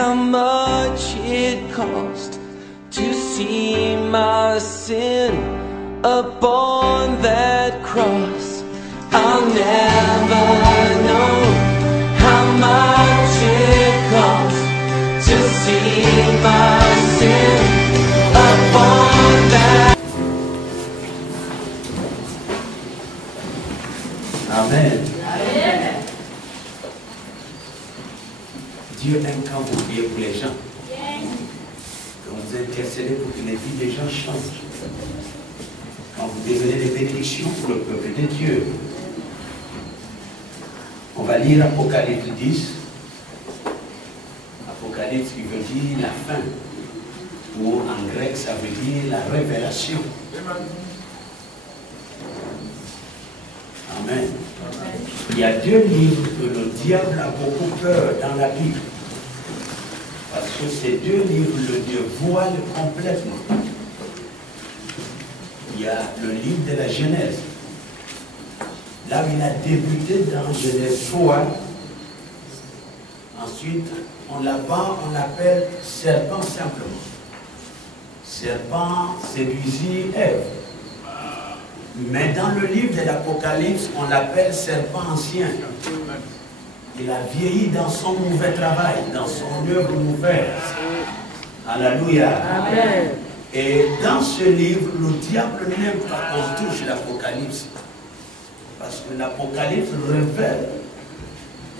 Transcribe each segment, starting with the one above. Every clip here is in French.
how much it cost to see my sin upon that cross. I'll never know how much it cost to see my sin upon that. Amen. Dieu aime quand vous priez pour les gens. Quand vous intercédez pour que les vies des gens changent. Quand vous devenez des bénédictions pour le peuple de Dieu. On va lire Apocalypse 10. Apocalypse qui veut dire la fin. Ou en grec ça veut dire la révélation. Amen. Il y a deux livres que le diable a beaucoup peur dans la Bible. Parce que ces deux livres le dévoilent complètement. Il y a le livre de la Genèse. Là où il a débuté dans Genèse 3. Ensuite, là-bas, on l'appelle serpent simplement. Serpent séduisit Ève. Mais dans le livre de l'Apocalypse, on l'appelle serpent ancien. Il a vieilli dans son mauvais travail, dans son œuvre mauvaise. Alléluia. Amen. Et dans ce livre, le diable n'aime pas qu'on touche l'Apocalypse. Parce que l'Apocalypse révèle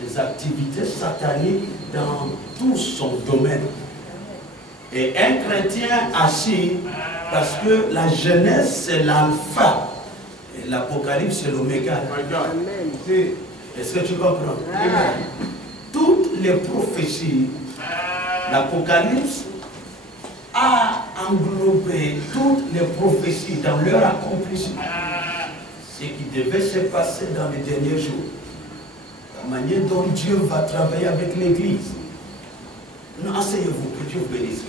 les activités sataniques dans tout son domaine. Et un chrétien assis, parce que la Genèse c'est l'alpha. L'Apocalypse, c'est l'oméga. Est-ce que tu comprends? Amen. Toutes les prophéties, l'Apocalypse a englobé toutes les prophéties dans leur accomplissement. Ce qui devait se passer dans les derniers jours. La manière dont Dieu va travailler avec l'Église. Non, asseyez-vous, que Dieu vous bénisse.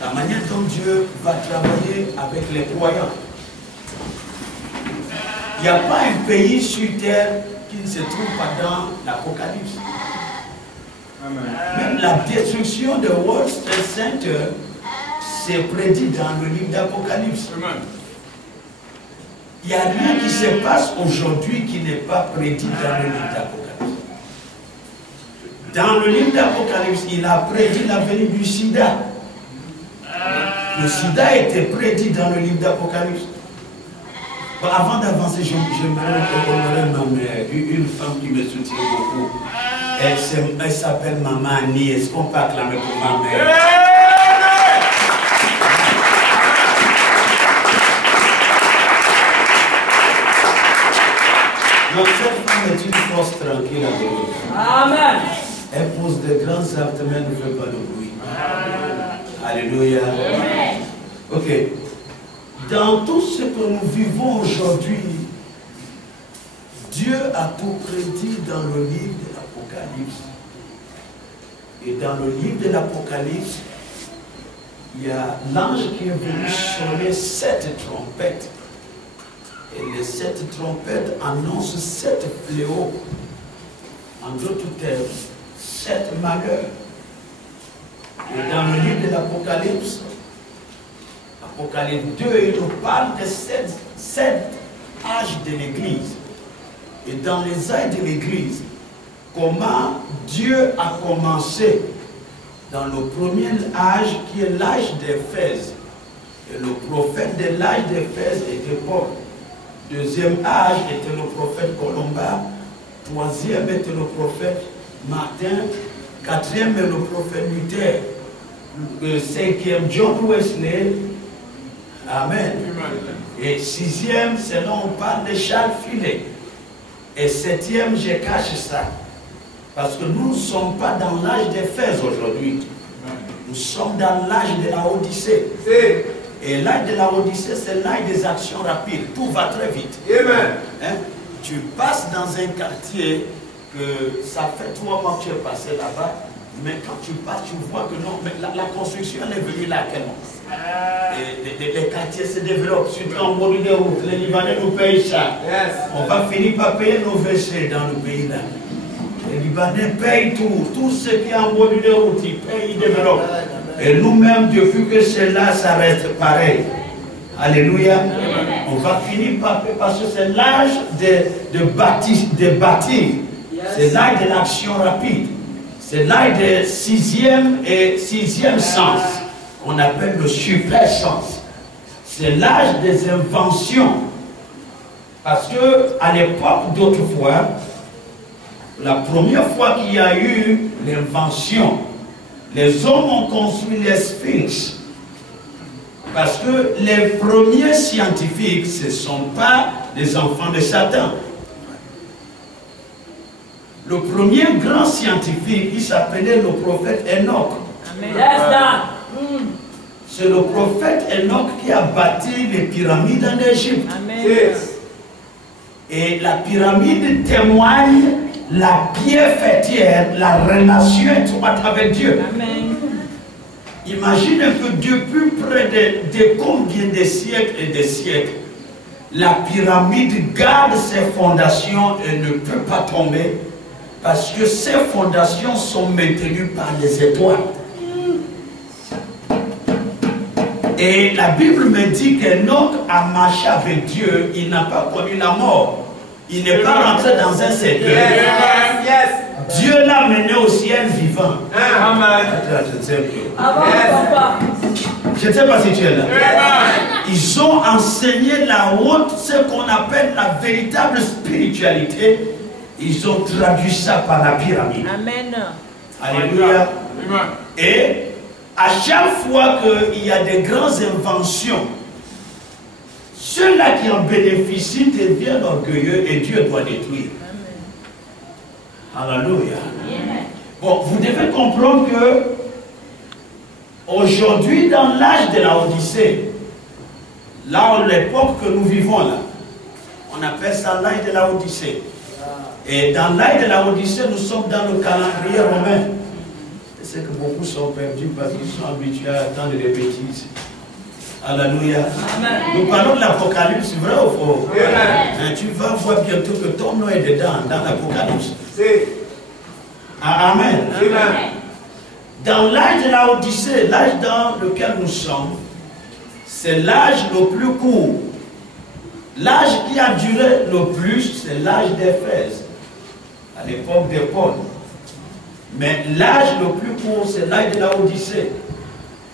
La manière dont Dieu va travailler avec les croyants. Il n'y a pas un pays sur terre qui ne se trouve pas dans l'Apocalypse. Même la destruction de World Trade Center, c'est prédit dans le livre d'Apocalypse. Il n'y a rien qui se passe aujourd'hui qui n'est pas prédit dans le livre d'Apocalypse. Dans le livre d'Apocalypse, il a prédit la venue du sida. Le sida était prédit dans le livre d'Apocalypse. Bon, avant d'avancer, j'aimerais honorer ma mère, une femme qui me soutient beaucoup. Elle s'appelle Maman Annie. Est-ce qu'on peut acclamer pour ma mère? Donc cette femme est une force tranquille avec nous. Amen. Elle pose de grands actes, mais ne fait pas de bruit. Alléluia. Amen. Ok. Dans tout ce que nous vivons aujourd'hui, Dieu a tout prédit dans le livre de l'Apocalypse. Et dans le livre de l'Apocalypse, il y a l'ange qui est venu sonner 7 trompettes. Et les 7 trompettes annoncent 7 fléaux. En d'autres termes, 7 malheurs. Et dans le livre de l'Apocalypse, Apocalypse 2, il nous parle de 7 âges de l'Église. Et dans les âges de l'Église, comment Dieu a commencé dans le premier âge qui est l'âge d'Éphèse. Et le prophète de l'âge d'Éphèse était Paul. Deuxième âge était le prophète Colomba. Troisième était le prophète Martin. Quatrième est le prophète Luther. Le cinquième, John Wesley. Amen. Et sixième, c'est là on parle de Charles Filet. Et septième, je cache ça. Parce que nous ne sommes pas dans l'âge d'Éphèse aujourd'hui. Nous sommes dans l'âge de la Odyssée. Et l'âge de la Odyssée, c'est l'âge des actions rapides. Tout va très vite. Amen. Hein? Tu passes dans un quartier que ça fait 3 mois que tu es passé là-bas, mais quand tu passes, tu vois que non, mais la construction elle est venue là à quel moment? Les quartiers se développent, surtout en bord de route. Les Libanais nous payent ça. Yes. On va finir par payer nos WC dans le pays là. Les Libanais payent tout. Tout ce qui est en bord de route, ils payent, ils développent. Et nous-mêmes, depuis que c'est là, ça reste pareil. Alléluia. On va finir par... Parce que c'est l'âge de bâtir. C'est l'âge de l'action rapide. C'est l'âge de sixième sens. Qu'on appelle le super sens. C'est l'âge des inventions. Parce que à l'époque d'autrefois, la première fois qu'il y a eu l'invention, les hommes ont construit les sphinx. Parce que les premiers scientifiques, ce ne sont pas les enfants de Satan. Le premier grand scientifique, il s'appelait le prophète Enoch. C'est le prophète Enoch qui a bâti les pyramides en Égypte. Et la pyramide témoigne la pierre fêtière, la relation étroite avec Dieu. Imagine un peu, depuis près de combien de siècles et de siècles, la pyramide garde ses fondations et ne peut pas tomber parce que ces fondations sont maintenues par les étoiles. Et la Bible me dit qu'Enoch a marché avec Dieu, il n'a pas connu la mort. Il n'est pas rentré dans un cercueil. Dieu l'a mené au ciel vivant. Je ne sais pas si tu es là. Ils ont enseigné la haute, ce qu'on appelle la véritable spiritualité. Ils ont traduit ça par la pyramide. Amen. Alléluia. Et à chaque fois qu'il y a des grandes inventions, ceux-là qui en bénéficient deviennent orgueilleux et Dieu doit détruire. Alléluia. Bon, vous devez comprendre que aujourd'hui, dans l'âge de la Odyssée, là, l'époque que nous vivons là, on appelle ça l'âge de la Odyssée. Et dans l'âge de la Odyssée, nous sommes dans le calendrier romain. C'est que beaucoup sont perdus parce qu'ils sont habitués à attendre des bêtises. Alléluia. Nous parlons de l'Apocalypse, vrai ou faux? Hein, tu vas voir bientôt que ton nom est dedans, dans l'Apocalypse. Amen. Dans l'âge de la Odyssée, l'âge dans lequel nous sommes, c'est l'âge le plus court. L'âge qui a duré le plus, c'est l'âge d'Éphèse, à l'époque de Paul. Mais l'âge le plus court, c'est l'âge de la Odyssée.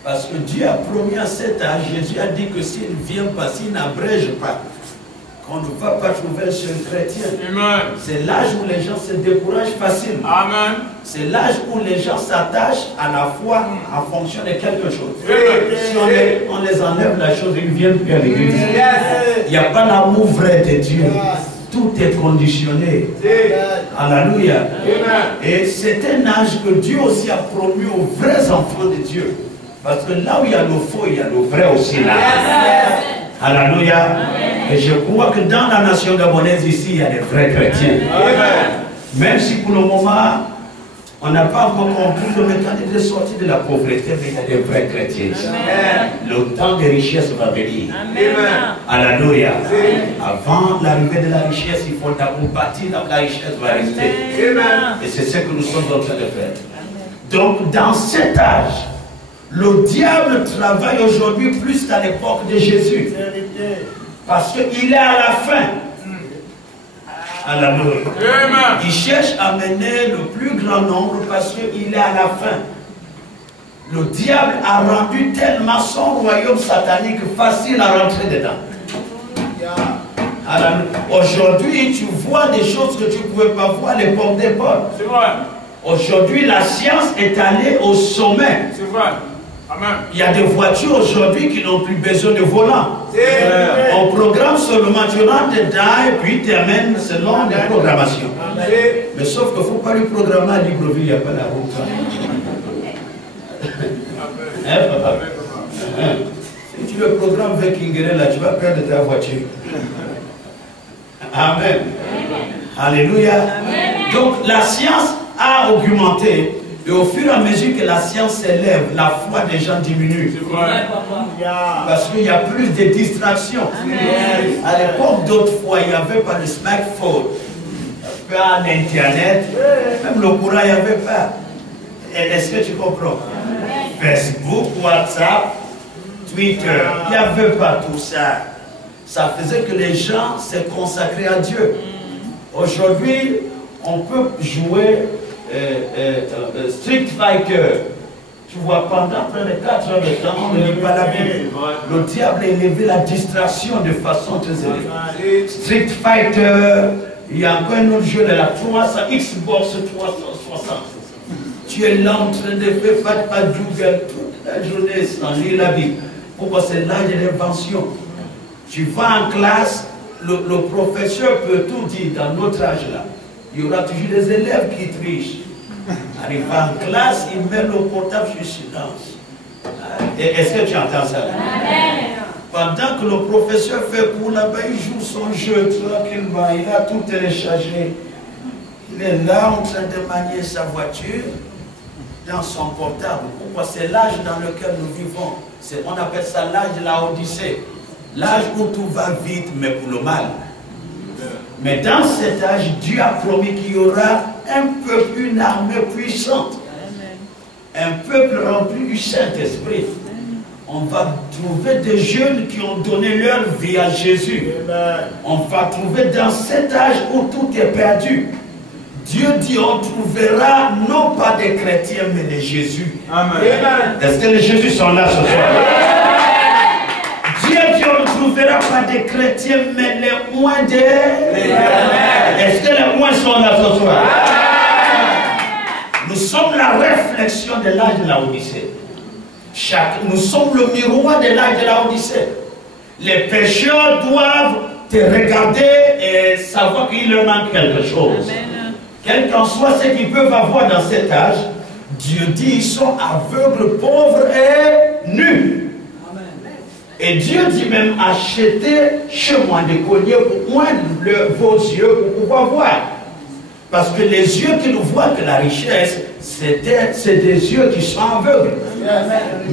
Parce que Dieu a promis à cet âge, Jésus a dit que s'il vient passer, il n'abrège pas. Qu'on ne va pas trouver un seul chrétien. C'est l'âge où les gens se découragent facilement. C'est l'âge où les gens s'attachent à la foi en fonction de quelque chose. Si on les enlève la chose, ils viennent plus à l'église. Il n'y a pas l'amour vrai de Dieu. Tout est conditionné. Alléluia. Et c'est un âge que Dieu aussi a promis aux vrais enfants de Dieu. Parce que là où il y a le faux, il y a le vrai aussi là. Alléluia. Et je crois que dans la nation gabonaise ici, il y a des vrais chrétiens. Même si pour le moment, on n'a pas encore compris le mécanisme de sortie de la pauvreté, mais il y a des vrais chrétiens. Le temps de richesse va venir. Alléluia. Avant l'arrivée de la richesse, il faut d'abord bâtir, la richesse va rester. Et c'est ce que nous sommes en train de faire. Donc, dans cet âge, le diable travaille aujourd'hui plus qu'à l'époque de Jésus. Parce qu'il est à la fin. Alléluia. Il cherche à mener le plus grand nombre parce qu'il est à la fin. Le diable a rendu tellement son royaume satanique facile à rentrer dedans. Aujourd'hui, tu vois des choses que tu ne pouvais pas voir à l'époque des Paul. Aujourd'hui, la science est allée au sommet. C'est vrai. Il y a des voitures aujourd'hui qui n'ont plus besoin de volant. On programme seulement, tu rentres dedans et puis tu amènes selon des programmations. Mais sauf qu'il ne faut pas lui programmer à Libreville, il n'y a pas la route. Hein, papa? Si tu le programmes avec Ingrid, là, tu vas perdre ta voiture. Amen. Alléluia. Donc la science a augmenté. Et au fur et à mesure que la science s'élève, la foi des gens diminue. Parce qu'il y a plus de distractions. À l'époque d'autrefois, il n'y avait pas de smartphone. pas l'Internet, même le courant, il n'y avait pas. Est-ce que tu comprends? Facebook, WhatsApp, Twitter, il n'y avait pas tout ça. Ça faisait que les gens se consacraient à Dieu. Aujourd'hui, on peut jouer Street Fighter. Tu vois, pendant près de 4 heures de temps, on ne lit pas la Bible. Le diable a élevé la distraction de façon très élevée. Street Fighter, il y a encore un autre jeu de la 300, Xbox 360. Tu es là en train de faire pas Google toute la journée sans lire la Bible. Pourquoi? C'est l'âge de l'invention. Tu vas en classe, le professeur peut tout dire dans notre âge là. Il y aura toujours des élèves qui trichent. Arrive en classe, il met le portable sur silence. Est-ce que tu entends ça? Pendant que le professeur fait cours là-bas, il joue son jeu tranquillement. Il a tout téléchargé. Il est là en train de manier sa voiture dans son portable. Pourquoi? C'est l'âge dans lequel nous vivons. On appelle ça l'âge de la Odyssée. L'âge où tout va vite, mais pour le mal. Mais dans cet âge, Dieu a promis qu'il y aura un peuple, une armée puissante. Un peuple rempli du Saint-Esprit. On va trouver des jeunes qui ont donné leur vie à Jésus. On va trouver dans cet âge où tout est perdu. Dieu dit, on trouvera non pas des chrétiens, mais des Jésus. Est-ce que les Jésus sont là ce soir? Dieu dit, on ne trouvera pas des chrétiens, mais les moins des... Est-ce que les moins sont là ce soir? Nous sommes la réflexion de l'âge de la Odyssée. Nous sommes le miroir de l'âge de la Odyssée. Les pécheurs doivent te regarder et savoir qu'il leur manque quelque chose. Quel qu'en soit ce qu'ils peuvent avoir dans cet âge, Dieu dit ils sont aveugles, pauvres et nus. Et Dieu dit même achetez chez moi des colliers pour oindre vos yeux pour pouvoir voir. Parce que les yeux qui nous voient que la richesse, c'est des yeux qui sont aveugles.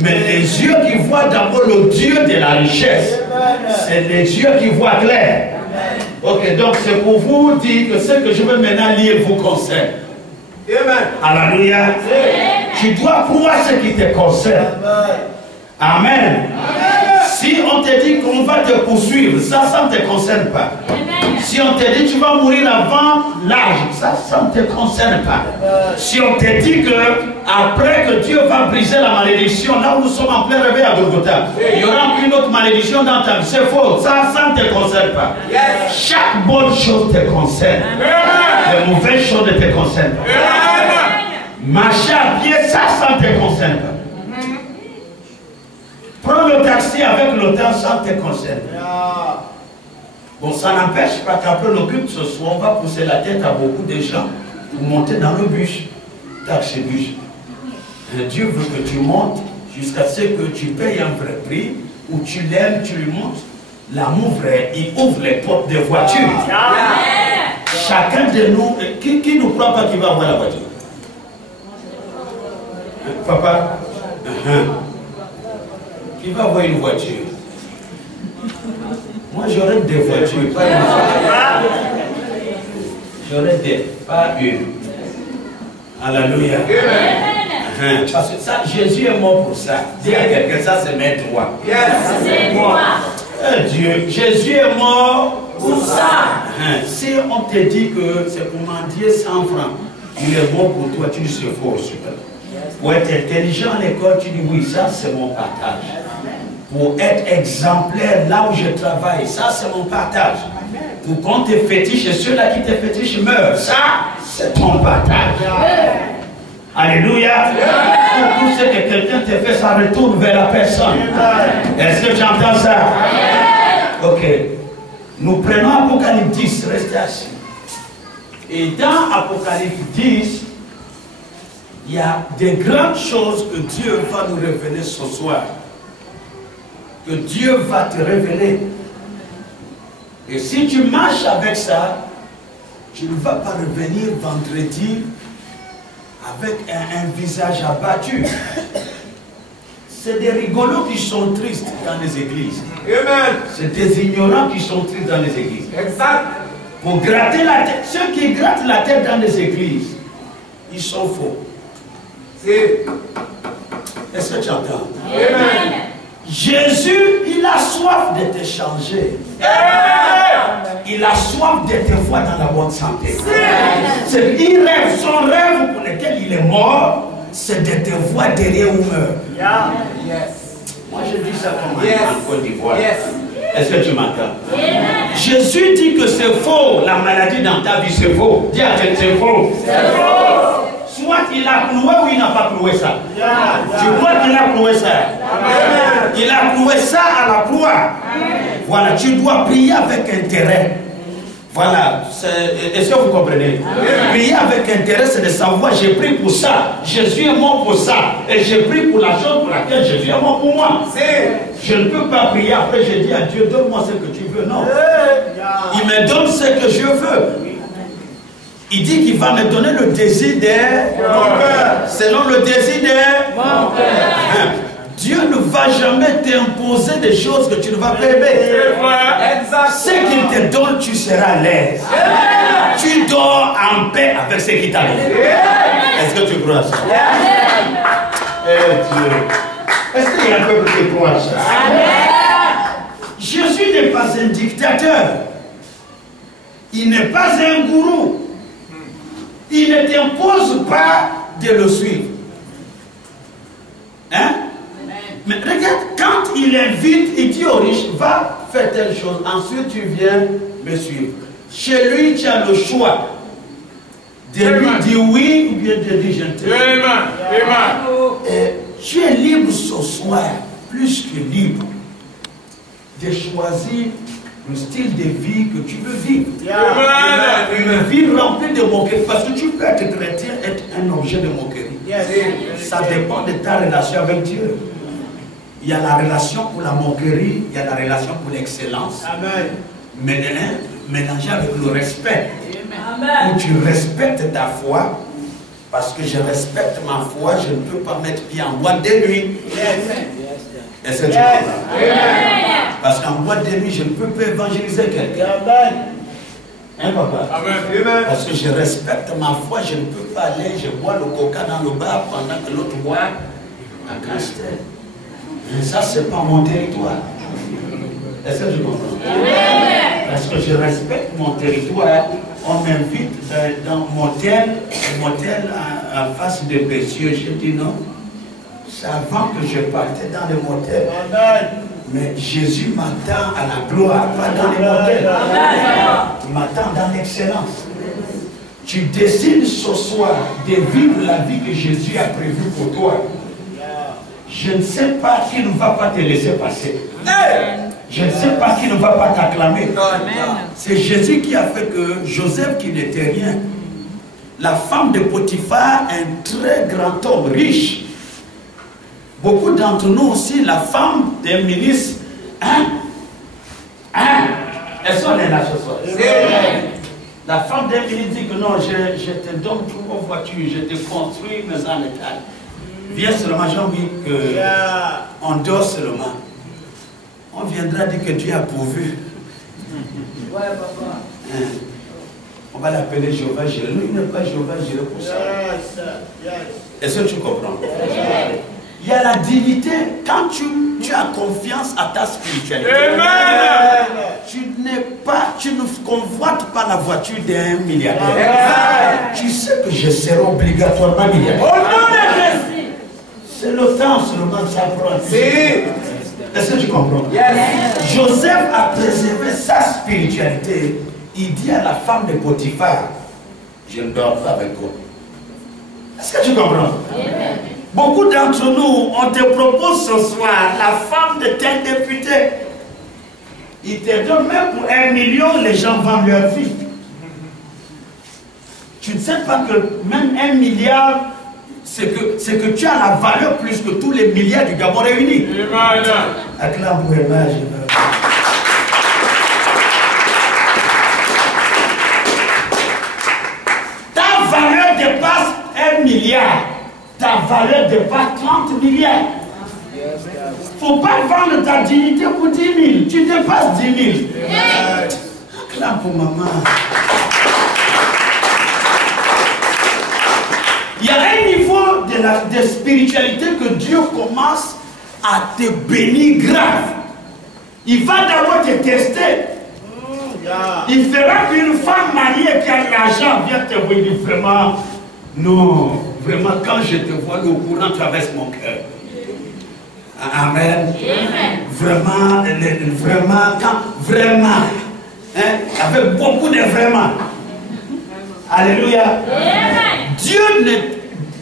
Mais les yeux qui voient d'abord le Dieu de la richesse, c'est les yeux qui voient clair. Ok, donc c'est pour vous dire que ce que je veux maintenant lire vous concerne. Alléluia. Tu dois croire ce qui te concerne. Amen. Si on te dit qu'on va te poursuivre, ça ne te concerne pas. Si on te dit tu vas mourir avant l'âge, ça ne te concerne pas. Si on te dit que après que Dieu va briser la malédiction, là où nous sommes en plein réveil à Golgotha, il y aura une autre malédiction dans ta vie, c'est faux, ça ne te concerne pas. Chaque bonne chose te concerne. Les mauvaises choses ne te concernent pas. Marcher à pied, ça ne te concerne pas. Prends le taxi avec le temps, ça ne te concerne pas. Bon, ça n'empêche pas qu'après le culte ce soir, on va pousser la tête à beaucoup de gens pour monter dans le bus, taxi-bus. Dieu veut que tu montes jusqu'à ce que tu payes un vrai prix, ou tu l'aimes, tu lui montes. L'amour vrai, il ouvre les portes des voitures. Chacun de nous, qui ne croit pas qu'il va avoir la voiture? Papa, qui va avoir une voiture? Moi, j'aurais des voitures, pas une voiture. J'aurais des, pas une. Alléluia. Parce que ça, Jésus est mort pour ça. Dis à quelqu'un, ça c'est mes droits. C'est moi. Dieu, Jésus est mort pour ça. Si on te dit que c'est pour mendier 100 francs, il est mort pour toi, tu se forces. Pour être intelligent à l'école, tu dis oui, ça c'est mon partage. Pour être exemplaire là où je travaille, ça c'est mon partage. Pour qu'on te fétiche et ceux-là qui te fétichent meurent, ça c'est ton partage. Alléluia. Pour tout ce que quelqu'un te fait, ça retourne vers la personne. Est-ce que tu entends ça? Ok. Nous prenons Apocalypse 10, restez assis. Et dans Apocalypse 10, il y a des grandes choses que Dieu va nous révéler ce soir. Que Dieu va te révéler. Et si tu marches avec ça, tu ne vas pas revenir vendredi avec un visage abattu. C'est des rigolos qui sont tristes dans les églises. C'est des ignorants qui sont tristes dans les églises. Exact. Pour gratter la tête. Ceux qui grattent la tête dans les églises, ils sont faux. Est-ce que tu entends? Amen. Jésus, il a soif de te changer. Il a soif de te voir dans la bonne santé. Il rêve, son rêve pour lequel il est mort, c'est de te voir derrière ou meurt. Moi je dis ça comme en Côte d'Ivoire. Est-ce que tu m'entends? Jésus dit que c'est faux, la maladie dans ta vie c'est faux. Dis à quelqu'un c'est faux. Soit il a cloué ou il n'a pas cloué ça. Tu crois qu'il a cloué ça? Il a cloué ça à la croix. Voilà, tu dois prier avec intérêt. Voilà, est-ce que vous comprenez? Prier avec intérêt, c'est de savoir, j'ai pris pour ça, Jésus est mort pour ça, et j'ai pris pour la chose pour laquelle Jésus est mort pour moi. Je ne peux pas prier, après je dis à Dieu, donne-moi ce que tu veux. Non. Il me donne ce que je veux. Il dit qu'il va me donner le désir de mon cœur. Selon le désir de mon cœur. Dieu ne va jamais t'imposer des choses que tu ne vas pas aimer. Ce qu'il te donne, tu seras à l'aise. Tu dors en paix avec ce qui t'arrive. Est-ce que tu crois ça? Est-ce qu'il y a un peuple qui croit ça? Jésus n'est pas un dictateur. Il n'est pas un gourou. Il ne t'impose pas de le suivre. Hein? Mais regarde, quand il invite, il dit aux riches, va faire telle chose, ensuite tu viens me suivre. Chez lui, tu as le choix de lui dire oui ou bien de dire je t'aime. Tu es libre ce soir, plus que libre, de choisir le style de vie que tu veux vivre. Une vie remplie de moquerie. Parce que tu peux être chrétien, être un objet de moquerie. Ça dépend de ta relation avec Dieu. Il y a la relation pour la moquerie, il y a la relation pour l'excellence. Mélangé avec le respect. Où tu respectes ta foi. Parce que je respecte ma foi, je ne peux pas mettre pied en boîte de nuit. Est-ce que tu comprends? Parce qu'en boîte de nuit, je ne peux pas évangéliser quelqu'un. Hein, papa? Parce que je respecte ma foi, je ne peux pas aller, je bois le coca dans le bar pendant que l'autre boit un castel. Ça, c'est pas mon territoire. Est-ce que tu comprends? Parce que je respecte mon territoire. On m'invite dans mon motel en face des précieux. Je dis non. C'est avant que je partais dans le motel. Mais Jésus m'attend à la gloire, pas dans les motels. Il m'attend dans l'excellence. Tu décides ce soir de vivre la vie que Jésus a prévue pour toi. Je ne sais pas qui ne va pas te laisser passer. Je ne sais pas qui ne va pas t'acclamer. C'est Jésus qui a fait que Joseph, qui n'était rien, la femme de Potiphar, un très grand homme riche. Beaucoup d'entre nous aussi, la femme des ministres, est-ce qu'on est là ce soir? La femme des ministres dit que non, je te donne toute ma voiture, je te construis une maison en état. Viens seulement, j'ai envie qu'on dort seulement. On viendra dire que Dieu a pourvu. Ouais, papa. On va l'appeler Jéhovah Jireh. Lui, il n'est pas Jéhovah Jireh pour ça. Est-ce que tu comprends? Il y a la dignité quand tu as confiance à ta spiritualité. Tu ne convoites pas la voiture d'un milliardaire. Tu sais que je serai obligatoirement milliardaire. C'est le temps seulement que ça prend. Est-ce que tu comprends? Joseph a préservé sa spiritualité. Il dit à la femme de Potiphar, je ne dors pas avec toi. Est-ce que tu comprends? Beaucoup d'entre nous, on te propose ce soir la femme de tel député. Il te donne même pour 1 million, les gens vendent leur vie. Tu ne sais pas que même 1 milliard, c'est que tu as la valeur plus que tous les milliards du Gabon réunis. Acclame pour Emma, je veux. Ta valeur dépasse 1 milliard. Ta valeur dépasse 30 milliards. Il ne faut pas vendre ta dignité pour 10 000. Tu dépasses 10 000. Clap pour maman. Il y a un niveau de spiritualité que Dieu commence à te bénir grave. Il va d'abord te tester. Il fera qu'une femme mariée qui a de l'argent vienne te voir dire vraiment, non, vraiment quand je te vois, le courant traverse mon cœur. Amen. Vraiment, vraiment, hein, avec beaucoup de vraiment. Alléluia. Dieu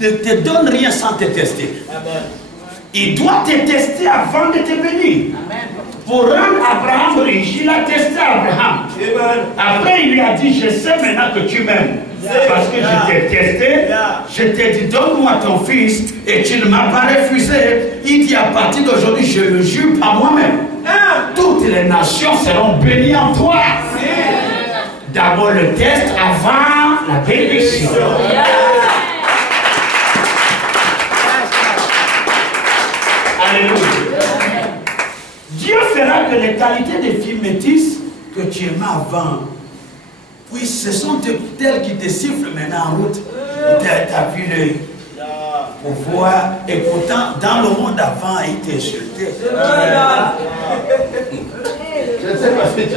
ne te donne rien sans te tester. Il doit te tester avant de te bénir. Pour rendre Abraham riche, il a testé Abraham. Après, il lui a dit, je sais maintenant que tu m'aimes. Parce que je t'ai testé, je t'ai dit, donne-moi ton fils, et tu ne m'as pas refusé. Il dit, à partir d'aujourd'hui, je le jure par moi-même. Toutes les nations seront bénies en toi. D'abord le test avant la bénédiction. Alléluia. Dieu fera que les qualités des filles métisses que tu aimais avant, puis ce sont telles qui te sifflent maintenant en route. Tu as vu l'œil pour voir, et pourtant dans le monde avant, il t'insultait. Je ne sais pas si tu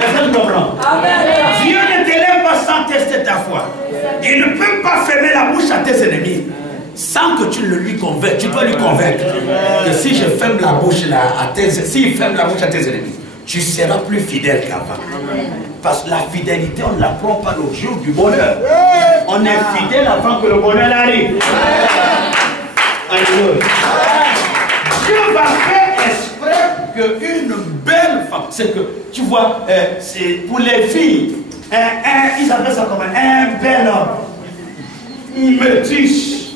est-ce que tu comprends? Dieu ne t'élève pas sans tester ta foi. Il ne peut pas fermer la bouche à tes ennemis sans que tu ne lui convainques. Tu dois lui convaincre que si je ferme la bouche s'il ferme la bouche à tes ennemis, tu seras plus fidèle qu'avant. Parce que la fidélité, on ne la prend pas le jour du bonheur. On est fidèle avant que le bonheur arrive. Alléluia. Dieu va faire exprès qu'une belle femme, c'est que, tu vois, c'est pour les filles, ils appellent ça comme un bel homme, métis,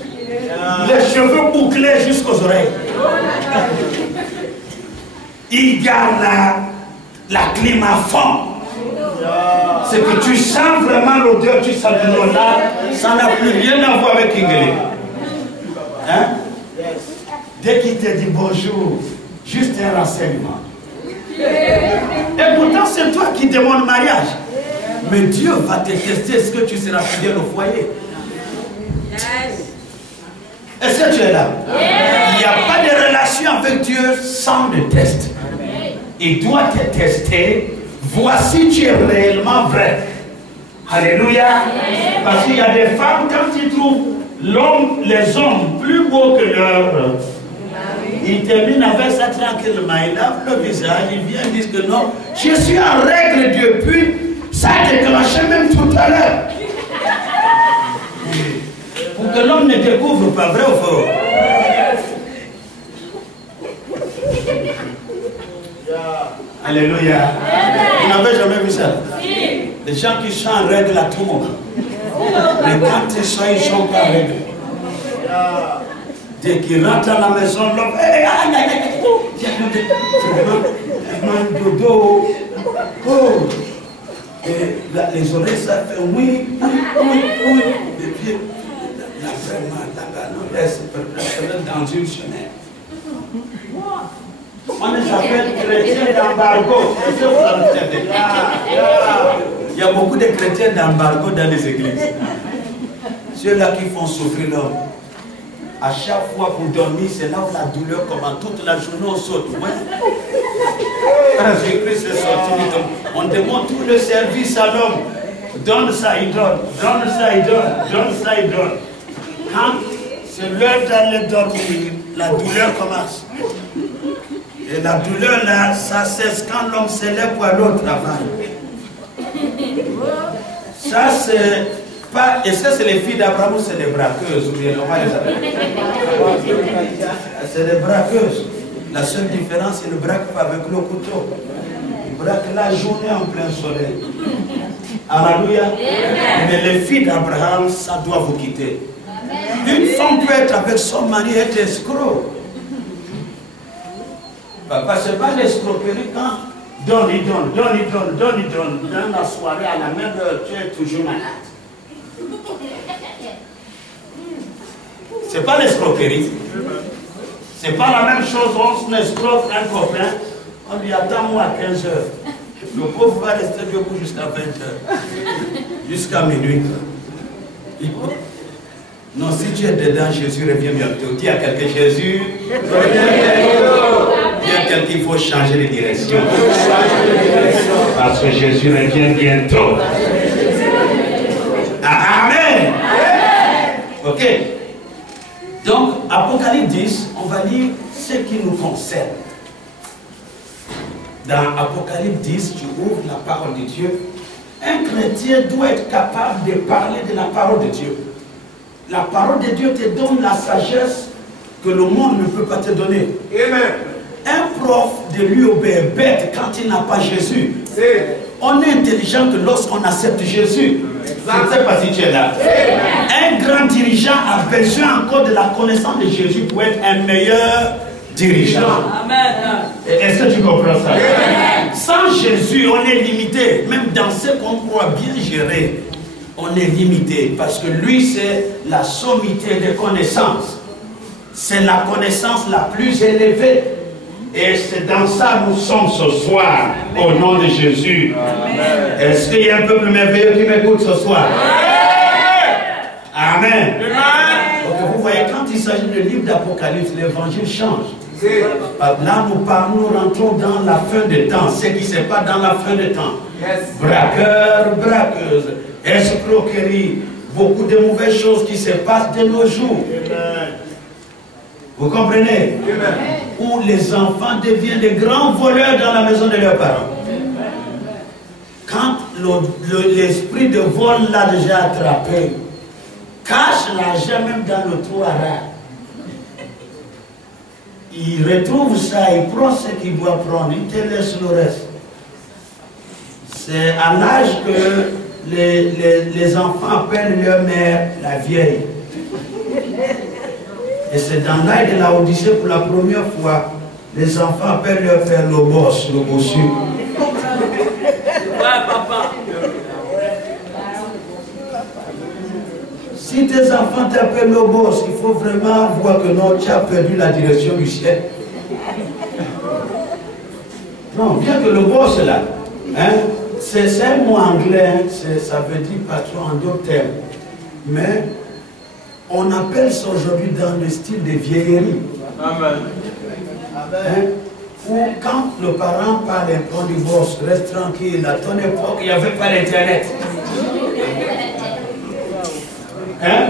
les cheveux bouclés jusqu'aux oreilles. Il garde la clim à fond. C'est que tu sens vraiment l'odeur, tu sens du nom là, ça n'a plus rien à voir avec Ingrid. Hein? Dès qu'il te dit bonjour, juste un renseignement. Et pourtant, c'est toi qui demandes mariage. Mais Dieu va te tester, est-ce que tu seras fidèle au foyer? Est-ce que tu es là? Il n'y a pas de relation avec Dieu sans le test. Il doit te tester. Voici tu es réellement vrai. Alléluia. Parce qu'il y a des femmes, quand ils trouvent les hommes plus beaux que leur, ils terminent avec ça tranquillement. Ils lavent le visage, ils viennent dire que non, je suis en règle depuis, ça a déclenché même tout à l'heure. Pour que l'homme ne découvre pas, vrai ou faux? Alléluia. Vous n'avez jamais vu ça? Les gens qui sont en règle à tout moment. Mais quand ils sont pas en règle. Dès qu'ils rentrent à la maison, l'homme, dodo. Oh. Et les oreilles, ça fait oui, oui, oui, oui. Et puis, là, vraiment, là-bas, on laisse dans une semaine. On les appelle chrétiens d'embargo. Il y a beaucoup de chrétiens d'embargo dans les églises. Ceux-là qui font souffrir l'homme. À chaque fois pour dormir, c'est là où la douleur commence. Toute la journée, on saute. Jésus-Christ est sorti. On demande tout le service à l'homme. Donne ça, il donne. Donne ça, il donne. Donne ça, il donne. Quand c'est l'heure d'aller dormir, la douleur commence. Et la douleur là, ça cesse quand l'homme se lève pour aller au travail. Ça c'est pas. Est-ce que c'est les filles d'Abraham ou c'est des braqueuses ou bien comment les appelle? C'est des braqueuses. La seule différence, ils ne braquent pas avec le couteau. Ils braquent la journée en plein soleil. Alléluia. Mais les filles d'Abraham, ça doit vous quitter. Une femme peut être avec son mari et être escroc. Parce que c'est pas l'escroquerie quand donne. Dans la soirée, à la même heure, tu es toujours malade. C'est pas l'escroquerie. C'est pas la même chose, on se escroque un copain, on lui attend-moi à 15 h. Le pauvre va rester debout jusqu'à 20 h. Jusqu'à minuit. Non, si tu es dedans, Jésus revient bientôt. Dis à quelqu'un, Jésus revient bientôt. Dis à quelqu'un, il faut changer de direction. Parce que Jésus revient bientôt. Amen. Ok. Donc, Apocalypse 10, on va lire ce qui nous concerne. Dans Apocalypse 10, tu ouvres la parole de Dieu. Un chrétien doit être capable de parler de la parole de Dieu. La parole de Dieu te donne la sagesse que le monde ne peut pas te donner. Amen. Un prof de l'UOB est bête quand il n'a pas Jésus. On est intelligent que lorsqu'on accepte Jésus. Je ne sais pas si tu es là. Un grand dirigeant a besoin encore de la connaissance de Jésus pour être un meilleur dirigeant. Amen. Est-ce que tu comprends ça? Amen. Sans Jésus, on est limité. Même dans ce qu'on croit bien gérer, on est limité. Parce que lui, c'est la sommité des connaissances. C'est la connaissance la plus élevée. Et c'est dans ça que nous sommes ce soir, au nom de Jésus. Est-ce qu'il y a un peuple merveilleux qui m'écoute ce soir? Amen. Donc vous voyez, quand il s'agit du livre d'Apocalypse, l'évangile change. Là, nous rentrons dans la fin des temps, ce qui se passe dans la fin des temps. Braqueurs, braqueuses, escroquerie, beaucoup de mauvaises choses qui se passent de nos jours. Vous comprenez? Où les enfants deviennent des grands voleurs dans la maison de leurs parents. Quand l'esprit de vol l'a déjà attrapé, cache l'argent même dans le trou à rats. Il retrouve ça, il prend ce qu'il doit prendre, il te laisse le reste. C'est à l'âge que les enfants appellent leur mère la vieille. Et c'est dans l'âge de la Odyssée pour la première fois, les enfants appellent leur père le boss, le bossu. Ouais, papa. Si tes enfants t'appellent le boss, il faut vraiment voir que non, tu as perdu la direction du ciel. Non, bien que le boss là, hein, c'est un mot anglais, ça veut dire patron en d'autres termes. Mais on appelle ça aujourd'hui dans le style de vieillerie. Amen. Hein? Ou quand le parent parle un divorce, reste tranquille, à ton époque, il n'y avait pas l'internet. Hein?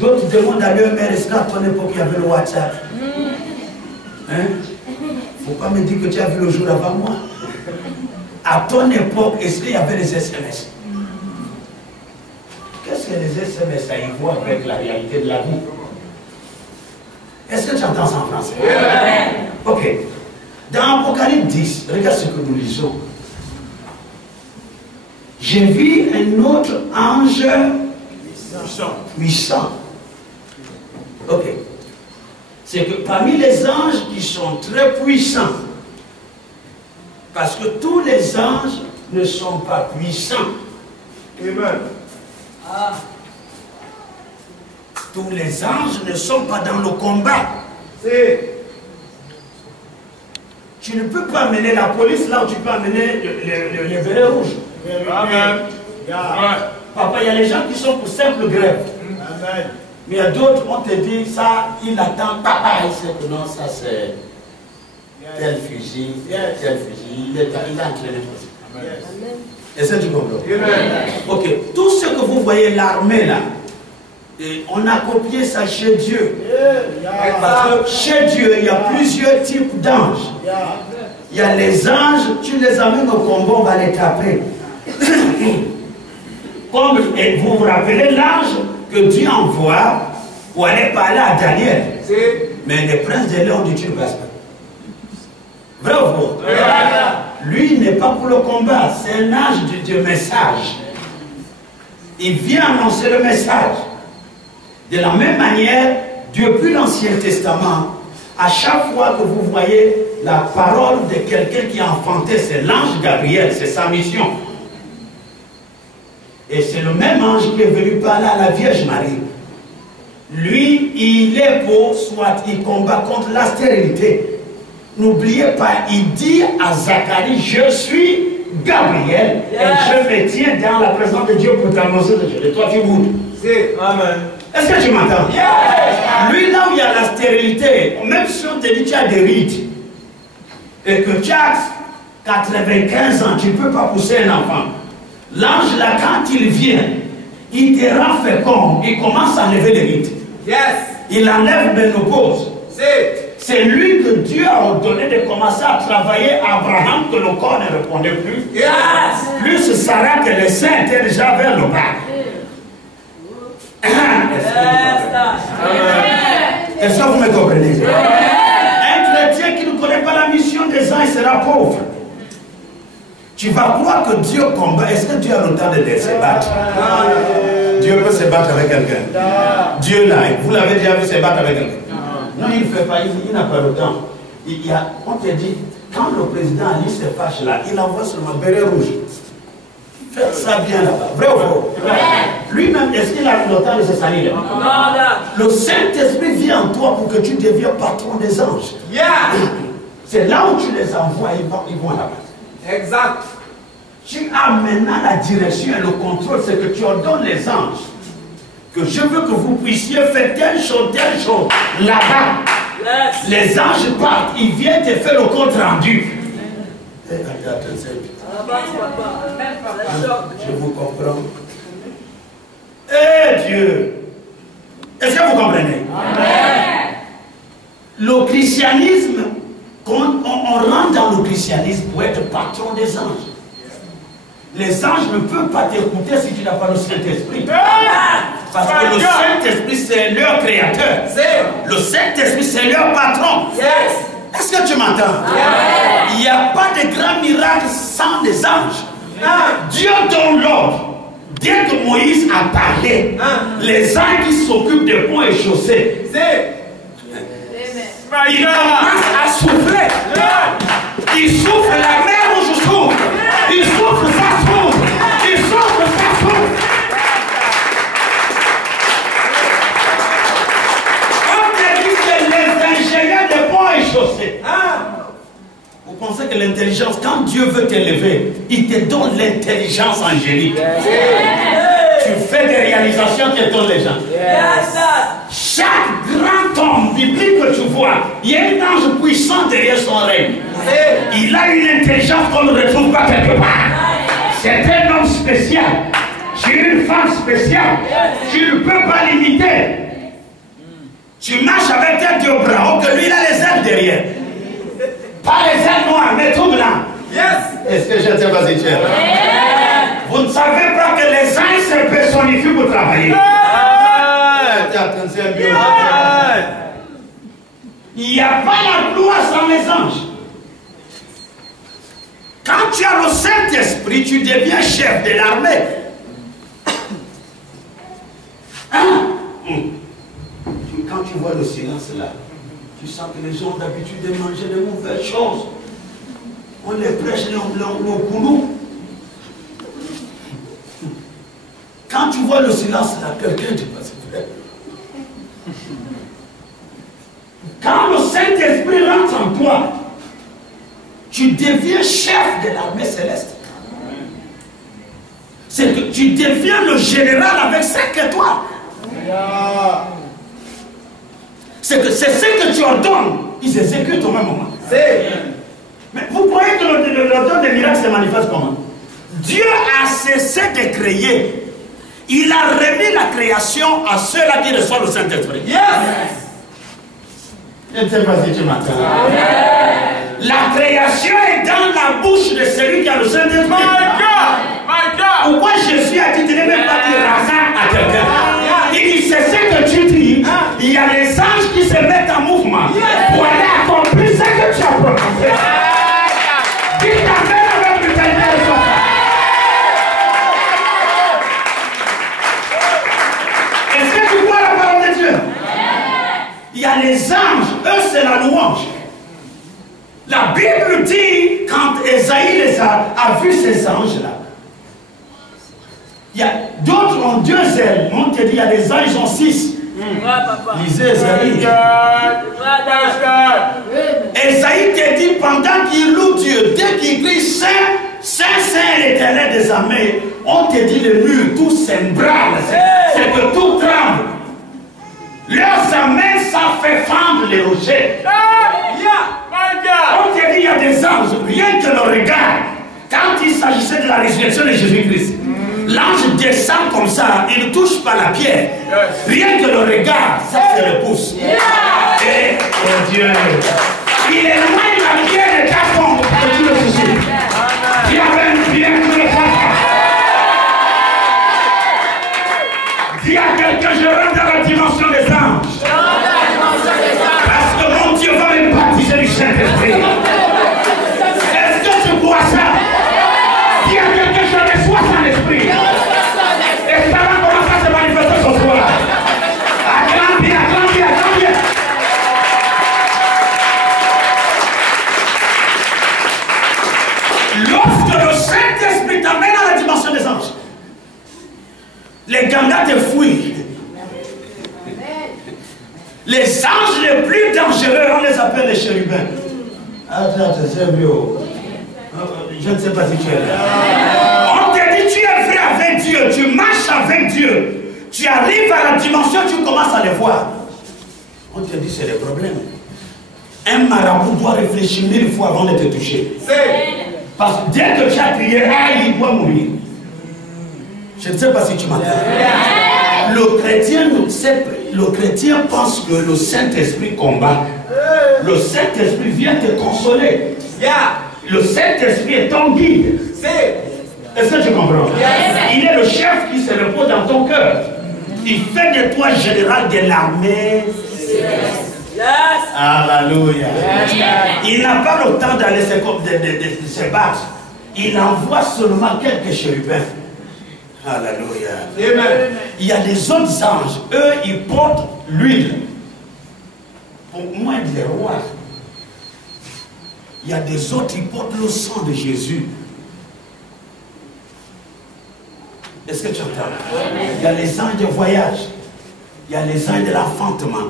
D'autres demandent à leur mère, est-ce qu'à ton époque, il y avait le WhatsApp? Hein? Faut pas me dire que tu as vu le jour avant moi. À ton époque, est-ce qu'il y avait les SMS? Qu'est-ce que les SMS a y voir avec la réalité de la vie? Est-ce que tu entends ça en français? Ok. Dans Apocalypse 10, regarde ce que nous lisons. J'ai vu un autre ange puissant. Ok. C'est que parmi les anges qui sont très puissants, parce que tous les anges ne sont pas puissants. Amen. Tous les anges ne sont pas dans le combat. Tu ne peux pas amener la police là où tu peux amener les bérets rouges. Amen. Papa, il y a les gens qui sont pour simple grève. Amen. Mais il y a d'autres, on te dit ça, il attend, papa, il sait que non, ça c'est tel fusil, tel fusil, il a entraîné pour ça. Est-ce que tu comprends? Ok, tout ce que vous voyez, l'armée là, et on a copié ça chez Dieu. Parce que chez Dieu, il y a plusieurs types d'anges. Il y a les anges, tu les amènes au combat, on va les taper. Comme et vous vous rappelez l'ange que Dieu envoie pour aller parler à Daniel. Mais les princes de Léon dit tu ne passes pas. Vrai ou faux? Lui n'est pas pour le combat, c'est un ange de message. Il vient annoncer le message. De la même manière, depuis l'Ancien Testament, à chaque fois que vous voyez la parole de quelqu'un qui a enfanté, c'est l'ange Gabriel, c'est sa mission. Et c'est le même ange qui est venu parler à la Vierge Marie. Lui, il est pour, soit il combat contre la stérilité. N'oubliez pas, il dit à Zacharie, je suis Gabriel, et je me tiens dans la présence de Dieu pour t'annoncer de Dieu. Et toi, tu boudes. Amen. Est-ce que tu m'entends? Lui, là où il y a la stérilité, même si on te dit que tu as des rides, et que tu as 95 ans, tu ne peux pas pousser un enfant. L'ange, là, quand il vient, il te rend fécond, il commence à enlever les rides. Il enlève ménopause. C'est lui que Dieu a ordonné de commencer à travailler à Abraham, que le corps ne répondait plus. Plus Sarah, que les seins étaient déjà vers le bas. Est-ce que vous me comprenez? Un chrétien qui ne connaît pas la mission des anges sera pauvre. Tu vas croire que Dieu combat. Est-ce que Dieu a le temps de se battre? Dieu peut se battre avec quelqu'un. Dieu là, vous l'avez déjà vu se battre avec quelqu'un? Non, il ne fait pas, il n'a pas le temps. On te dit, quand le président Ali se fâche là, il envoie seulement béret rouge. Faites ça bien là-bas. Vrai ou faux? Lui-même, est-ce qu'il a le temps de se salir là? Le Saint-Esprit vient en toi pour que tu deviennes patron des anges. C'est là où tu les envoies, ils vont là-bas. Exact. Tu as maintenant la direction et le contrôle, c'est que tu ordonnes les anges. Que je veux que vous puissiez faire telle chose là-bas. Les anges partent, ils viennent te faire le compte rendu. Je vous comprends. Eh Dieu! Est-ce que vous comprenez? Le christianisme, on rentre dans le christianisme pour être patron des anges. Les anges ne peuvent pas t'écouter si tu n'as pas le Saint-Esprit. Parce que le Saint-Esprit, c'est leur créateur. Le Saint-Esprit, c'est leur patron. Est-ce que tu m'entends? Il n'y a pas de grand miracle sans des anges. Dieu donne l'ordre. Dès que Moïse a parlé, les anges qui s'occupent des ponts et chaussées, ils commencent à souffler. Ils soufflent, la mer rouge s'ouvre. Ils soufflent, ça s'ouvre. Ils soufflent, ça s'ouvre. On te dit que les ingénieurs des ponts et chaussées. Vous pensez que l'intelligence, quand Dieu veut t'élever, il te donne l'intelligence angélique. Tu fais des réalisations qui étonnent les gens. Chaque grand homme biblique que tu vois, il y a un ange puissant derrière son règne. Il a une intelligence qu'on ne retrouve pas quelque part. C'est un homme spécial. Tu es une femme spéciale. Tu ne peux pas l'imiter. Tu marches avec un Dieu blanc, que lui il a les ailes derrière. Pas les ailes noires, mais tout blanc. Est-ce que je t'ai pas dit? Vous ne savez pas que les anges se personnifient pour travailler. Il n'y a pas la gloire sans les anges. Quand tu as le Saint-Esprit, tu deviens chef de l'armée. Quand tu vois le silence là, tu sens que les gens ont l'habitude de manger de mauvaises choses. On les prêche le goulou. Quand tu vois le silence là, quelqu'un te passe. Quand le Saint-Esprit rentre en toi, tu deviens chef de l'armée céleste. C'est que tu deviens le général avec 5 étoiles. C'est ce que tu ordonnes, ils exécutent au même moment. Mais vous croyez que le don des miracles se manifeste comment? Dieu a cessé de créer. Il a remis la création à ceux-là qui reçoivent le Saint-Esprit. Je ne sais pas si tu m'entends. La création est dans la bouche de celui qui a le Saint-Esprit. Pourquoi Jésus a dit, tu ne même pas dire raza à quelqu'un? Il dit, c'est ce que tu dis. Il y a les anges qui se mettent en mouvement pour aller accomplir ce que tu as prononcé. Dis ta mère avec le Est-ce que tu vois la parole de Dieu? Il y a les anges, eux c'est la louange. La Bible dit, quand Esaïe a vu ces anges-là, d'autres ont 2 ailes. On te dit, il y a des anges, ils ont 6. Lisez Esaïe. Esaïe te dit pendant qu'il loue Dieu, dès qu'il crie Saint, Saint, Saint l'Éternel des armées, on te dit le mur, tout s'embrase, c'est que tout tremble. Leurs armées, ça fait fendre les rochers. On te dit il y a des anges, rien que le regard, quand il s'agissait de la résurrection de Jésus-Christ, l'ange descend comme ça, il ne touche pas la pierre. Rien que le regard, ça se repousse. Et, oh Dieu, il est loin de la pierre de ta fond, que tu le soucis. Il y avait une pierre que le dis à quelqu'un, je rentre dans la dimension des anges. Parce que mon Dieu va me baptiser du Saint-Esprit. Est-ce que tu vois ça? Dis à quelqu'un, je reçois son esprit. Et ça va commencer à se manifester ce soir. Acclame bien, acclame bien, acclame bien. Lorsque le Saint-Esprit t'amène à la dimension des anges, les gangas te fuient. Les anges les plus dangereux, on les appelle les chérubins. Attends, c'est sérieux. Je ne sais pas si tu es là. On te dit, tu es vrai avec Dieu, tu marches avec Dieu. Tu arrives à la dimension, tu commences à les voir. On te dit, c'est des problèmes. Un marabout doit réfléchir 1000 fois avant de te toucher. Parce que dès que tu as crié, il doit mourir. Je ne sais pas si tu m'entends. Le chrétien pense que le Saint-Esprit combat. Le Saint-Esprit vient te consoler. Le Saint-Esprit est ton guide. Est-ce que tu comprends? Il est le chef qui se repose dans ton cœur. Il fait de toi général de l'armée. Alléluia. Il n'a pas le temps d'aller se battre. Il envoie seulement quelques chérubins. Alléluia. Amen. Il y a des autres anges, eux, ils portent l'huile pour moindre les rois. Il y a des autres qui portent le sang de Jésus. Est-ce que tu entends? Il y a les anges de voyage. Il y a les anges de l'enfantement.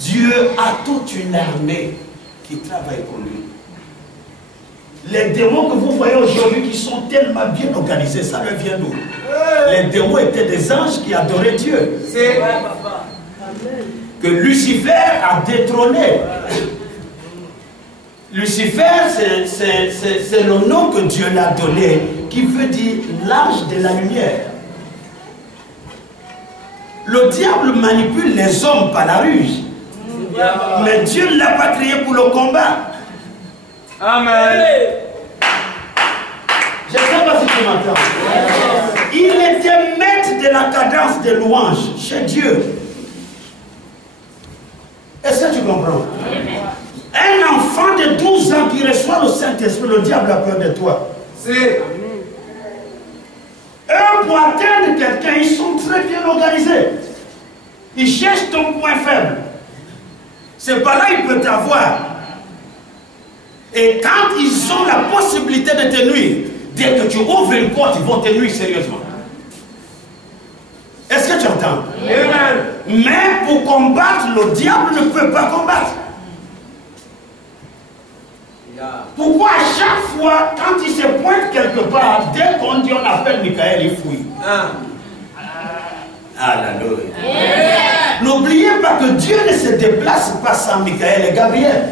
Dieu a toute une armée qui travaille pour lui. Les démons que vous voyez aujourd'hui qui sont tellement bien organisés, ça leur vient d'où? Les démons étaient des anges qui adoraient Dieu. Que Lucifer a détrôné. Lucifer, c'est le nom que Dieu l'a donné, qui veut dire l'ange de la lumière. Le diable manipule les hommes par la ruse. Mais Dieu ne l'a pas créé pour le combat. Amen. Je ne sais pas si tu m'entends. Il était maître de la cadence des louanges chez Dieu. Est-ce que tu comprends? Un enfant de 12 ans qui reçoit le Saint-Esprit, le diable a peur de toi. Eux, pour atteindre quelqu'un, ils sont très bien organisés. Ils cherchent ton point faible. C'est par là qu'ils peuvent t'avoir. Et quand ils ont la possibilité de te nuire, dès que tu ouvres une porte, ils vont te nuire sérieusement. Est-ce que tu entends? Amen. Mais pour combattre, le diable ne peut pas combattre. Pourquoi à chaque fois, quand il se pointe quelque part, dès qu'on dit on appelle Michael, il fouille? Alléluia. N'oubliez pas que Dieu ne se déplace pas sans Michael et Gabriel.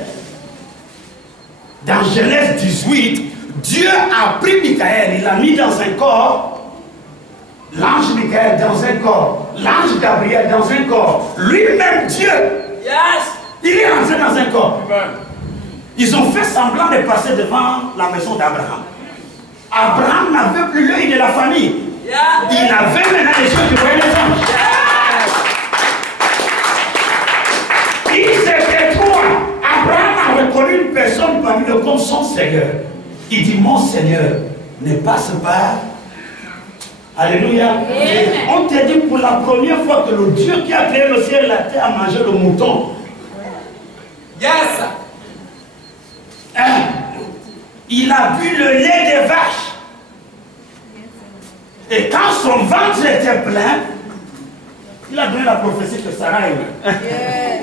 Dans Genèse 18, Dieu a pris Michael, il l'a mis dans un corps. L'ange Michael dans un corps. L'ange Gabriel dans un corps. Lui-même Dieu. Il est rentré dans un corps. Ils ont fait semblant de passer devant la maison d'Abraham. Abraham n'avait plus l'œil de la famille. Il avait maintenant les yeux qui voyaient les anges. Ils étaient trois. Abraham a reconnu une personne parmi eux comme son Seigneur. Il dit, mon Seigneur ne passe pas. Alléluia. Amen. On te dit pour la première fois que le Dieu qui a créé le ciel et la terre a mangé le mouton. Yes. Il a bu le lait des vaches. Et quand son ventre était plein, Il a donné la prophétie que Sarah est là. Yes.